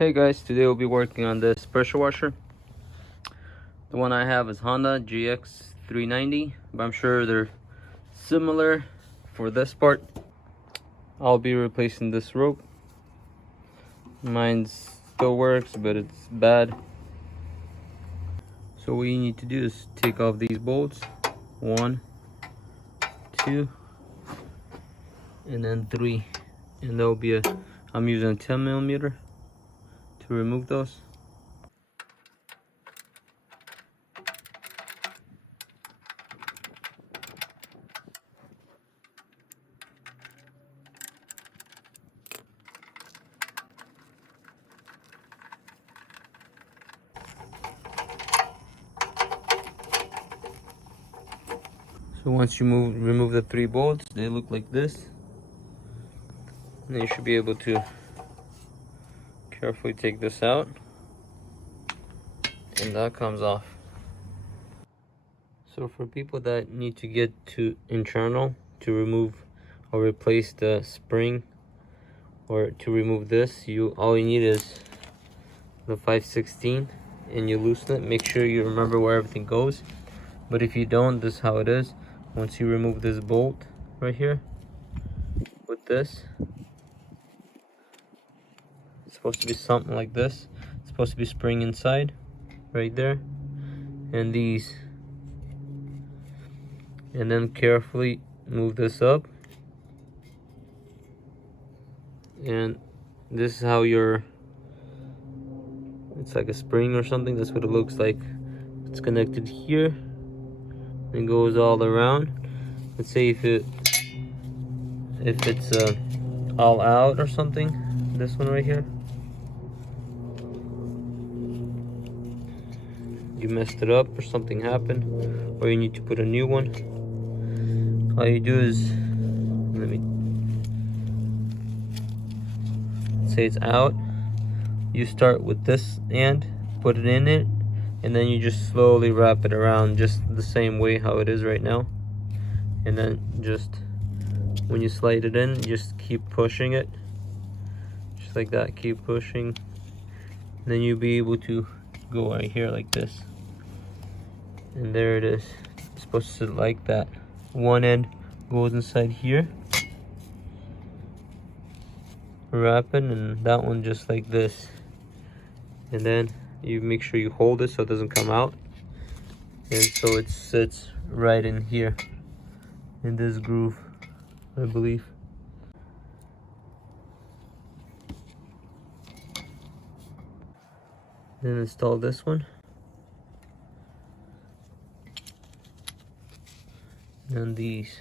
Hey guys, today we'll be working on this pressure washer. The one I have is Honda GX390, but I'm sure they're similar for this part. I'll be replacing this rope. Mine still works, but it's bad. So what you need to do is take off these bolts. 1, 2, and then 3. And there'll be I'm using a 10mm to remove those. So once you remove the 3 bolts, they look like this. And then you should be able to carefully take this out. And that comes off. So for people that need to get to internal to remove or replace the spring, or to remove this, all you need is the 5/16 and you loosen it. Make sure you remember where everything goes. But if you don't, this is how it is. Once you remove this bolt right here with this, it's supposed to be something like this. It's supposed to be spring inside right there, and these, and then carefully move this up, and this is how it's like a spring or something. That's what it looks like. It's connected here and goes all around. Let's say if it's all out or something, this one right here, you messed it up or something happened, or you need to put a new one, all you do is, say it's out, you start with this end, put it in it, and then you just slowly wrap it around just the same way how it is right now. And then just when you slide it in, just keep pushing it, just like that. Keep pushing, and then you'll be able to go right here like this, and there it is. It's supposed to sit like that. One end goes inside here, wrap it, and that one just like this. And then you make sure you hold it so it doesn't come out, and so it sits right in here in this groove, I believe. Then install this one, and these.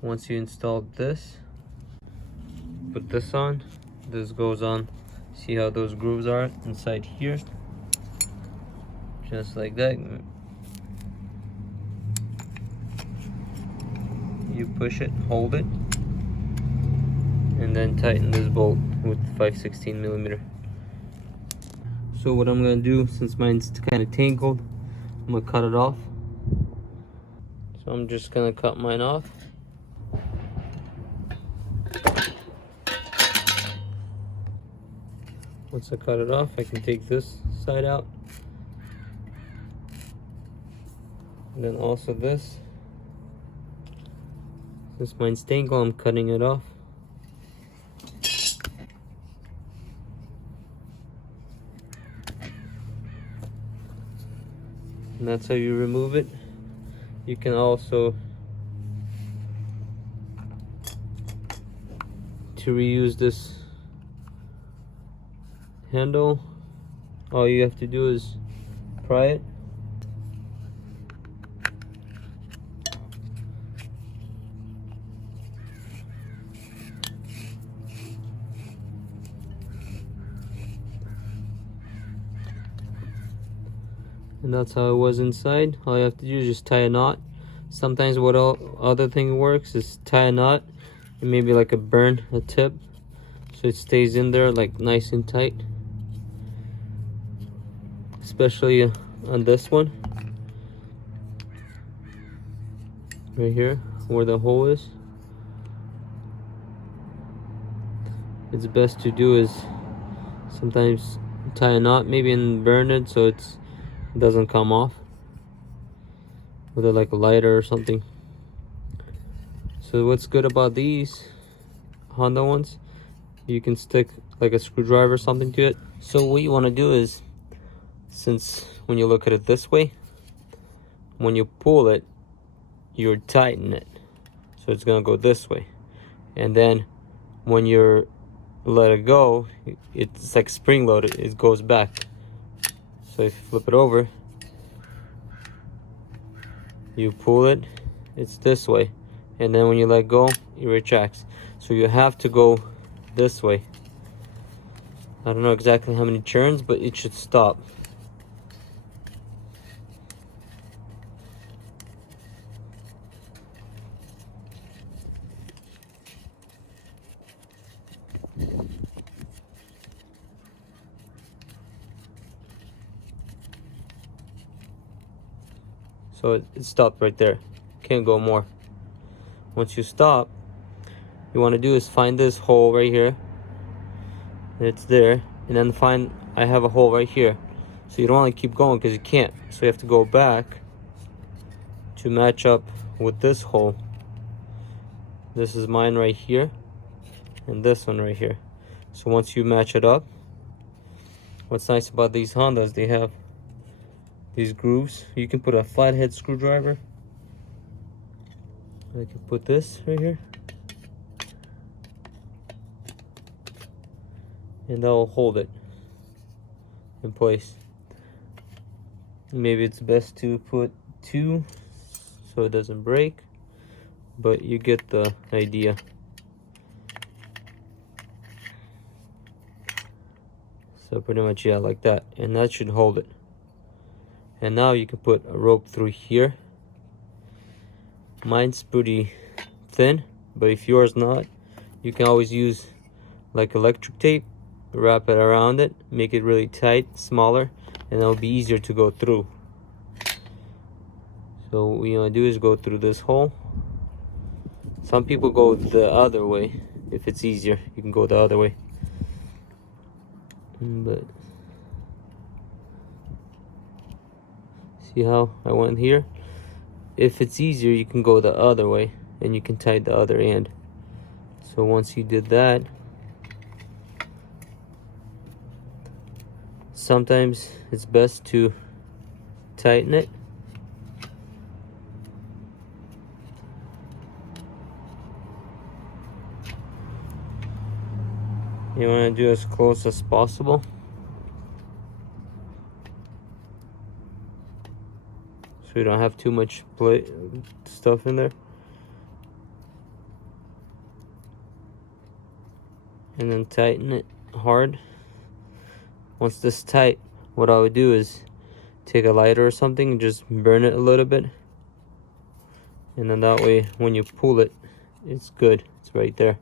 Once you installed this, put this on. This goes on. See how those grooves are inside here? Just like that. You push it, hold it, and then tighten this bolt with 5/16mm. So what I'm gonna do, since mine's kind of tangled, I'm gonna cut it off. So I'm just gonna cut mine off. Once I cut it off, I can take this side out, and then also this. Since mine's tangled, I'm cutting it off. And that's how you remove it. You can also, to reuse this handle, all you have to do is pry it. And that's how it was inside. All you have to do is just tie a knot. Sometimes what other thing works is tie a knot and maybe like a tip, so it stays in there like nice and tight, especially on this one right here where the hole is. It's best to do is sometimes tie a knot maybe and burn it so it doesn't come off with like a lighter or something. So what's good about these Honda ones, you can stick like a screwdriver or something to it. So what you want to do is, since when you look at it this way, when you pull it, you tighten it, so it's gonna go this way, and then when you're let it go, it's like spring loaded, it goes back. So if you flip it over, you pull it, it's this way, and then when you let go, it retracts. So you have to go this way. I don't know exactly how many turns, but it should stop. So it stopped right there, can't go more. Once you stop, you want to do is find this hole right here, it's there, and then find, I have a hole right here, so you don't want to keep going because you can't, so you have to go back to match up with this hole. This is mine right here, and this one right here. So once you match it up, what's nice about these Hondas, they have these grooves. You can put a flathead screwdriver. I can put this right here, and that will hold it in place. Maybe it's best to put 2 so it doesn't break, but you get the idea. So pretty much, yeah, like that, and that should hold it. And now you can put a rope through here. Mine's pretty thin, but if yours not, you can always use like electric tape, wrap it around it, make it really tight, smaller, and it'll be easier to go through. So what you want to do is go through this hole. Some people go the other way. If it's easier, you can go the other way. But see how I went here? If it's easier, you can go the other way and you can tie the other end. So once you did that, sometimes it's best to tighten it. You want to do as close as possible. So you don't have too much stuff in there. And then tighten it hard. Once this is tight, what I would do is take a lighter or something and just burn it a little bit. And then that way, when you pull it, it's good. It's right there.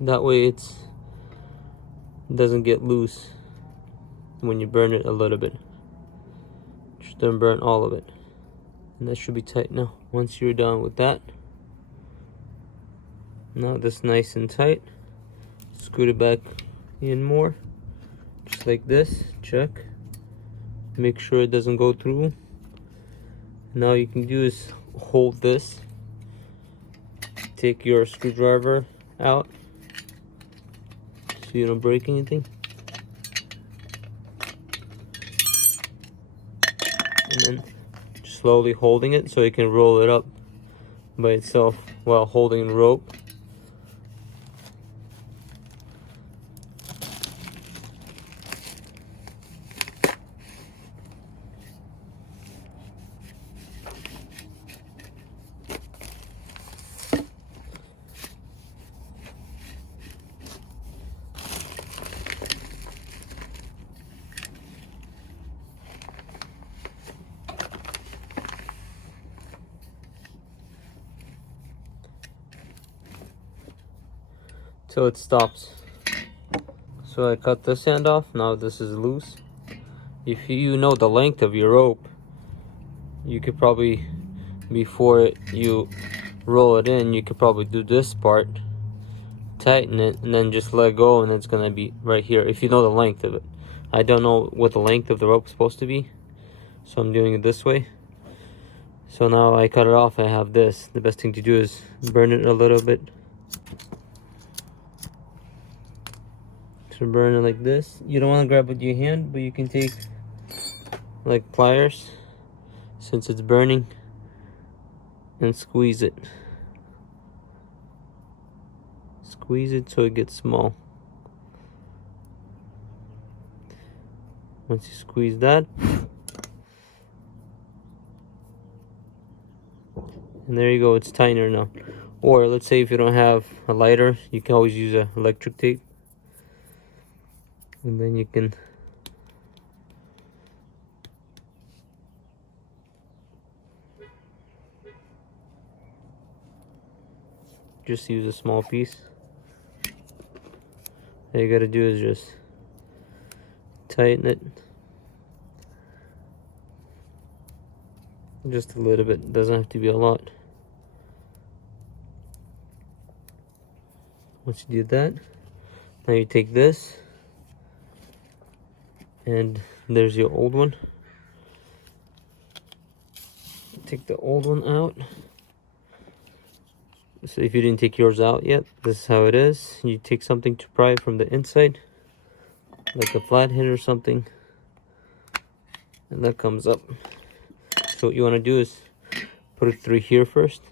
That way it doesn't get loose when you burn it a little bit. Just don't burn all of it. And that should be tight now. Once you're done with that, now this nice and tight, scoot it back in more, just like this. Check, make sure it doesn't go through. Now you can do is hold this, take your screwdriver out so you don't break anything, and then just slowly holding it so you can roll it up by itself while holding the rope. till it stops. So I cut this end off. Now this is loose. If you know the length of your rope, you could probably, before you roll it in, you could probably do this part, tighten it, and then just let go, and it's gonna be right here if you know the length of it. I don't know what the length of the rope is supposed to be, so I'm doing it this way. So now I cut it off, I have this. The best thing to do is burn it a little bit. So burn it like this. You don't want to grab with your hand, but you can take like pliers, since it's burning, and squeeze it. Squeeze it so it gets small. Once you squeeze that, and there you go, it's tinier now. Or let's say if you don't have a lighter, you can always use a electric tape, and then you can just use a small piece. All you gotta do is just tighten it just a little bit, doesn't have to be a lot. Once you do that, now you take this, and there's your old one. Take the old one out. So if you didn't take yours out yet, this is how it is. You take something to pry from the inside, like a flathead or something, and that comes up. So what you want to do is put it through here first.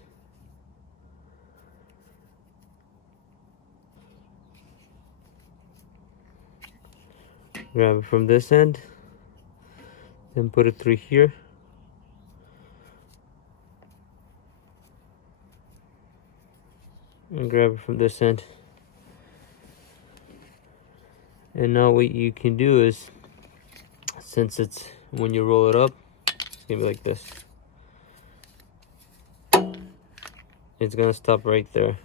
Grab it from this end, then put it through here. And grab it from this end. And now what you can do is, since it's, when you roll it up, it's gonna be like this. It's gonna stop right there.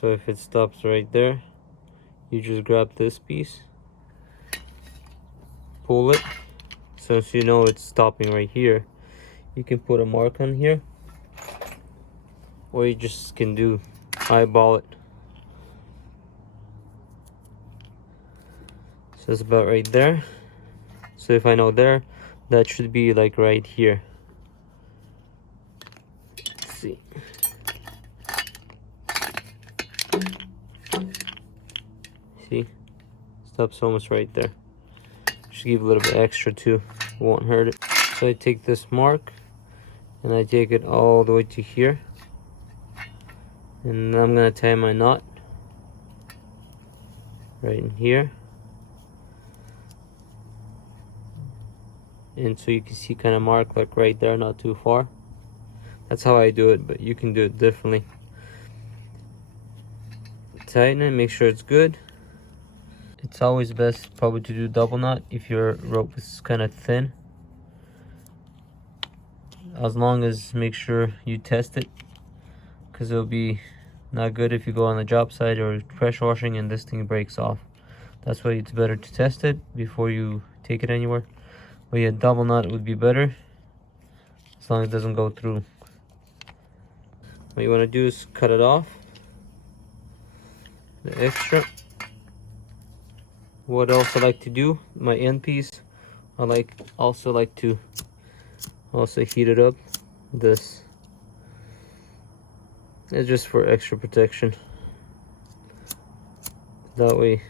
So if it stops right there, you just grab this piece, pull it. Since you know it's stopping right here, you can put a mark on here, or you just can do eyeball it. So it's about right there. So if I know there, that should be like right here. Let's see. See? Stops almost right there. Just give a little bit extra too. Won't hurt it. So I take this mark and I take it all the way to here. And I'm gonna tie my knot right in here. And so you can see kind of mark like right there, not too far. That's how I do it, but you can do it differently. Tighten it, make sure it's good. It's always best probably to do double knot if your rope is kind of thin. As long as make sure you test it, because it'll be not good if you go on the job site or pressure washing and this thing breaks off. That's why it's better to test it before you take it anywhere. But yeah, double knot would be better, as long as it doesn't go through. What you want to do is cut it off, the extra. What else I like to do, my end piece, I also like to heat it up. This is just for extra protection. That way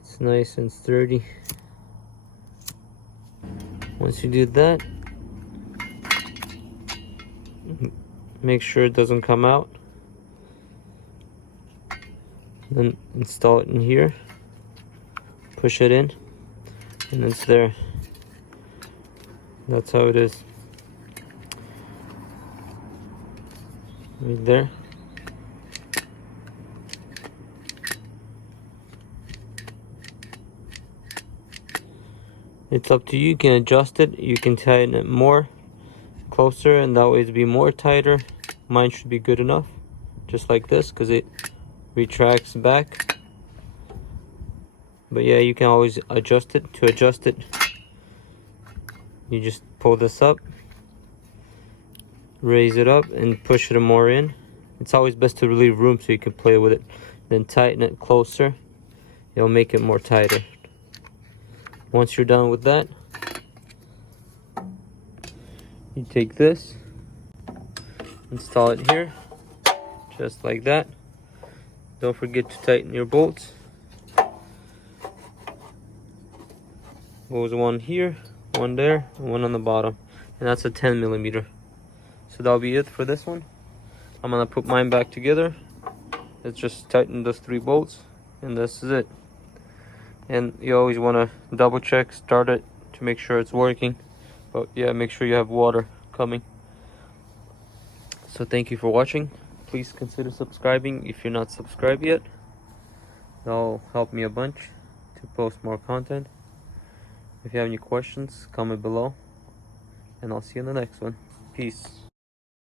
it's nice and sturdy. Once you do that, make sure it doesn't come out. Then install it in here, push it in, and it's there. That's how it is. Right there. It's up to you. You can adjust it. You can tighten it more, closer, and that way it'll be more tighter. Mine should be good enough. just like this, because it retracts back. But yeah, you can always adjust it. To adjust it, you just pull this up, raise it up, and push it more in. It's always best to leave room so you can play with it. Then tighten it closer. It'll make it more tighter. Once you're done with that, you take this, install it here, just like that. Don't forget to tighten your bolts. Goes one here, one there, and one on the bottom, and that's a 10mm. So that'll be it for this one. I'm gonna put mine back together. Let's just tighten those 3 bolts, and this is it. And you always want to double check, start it to make sure it's working. But yeah, make sure you have water coming. So thank you for watching. Please consider subscribing if you're not subscribed yet. That'll help me a bunch to post more content. If you have any questions, comment below, and I'll see you in the next one. Peace.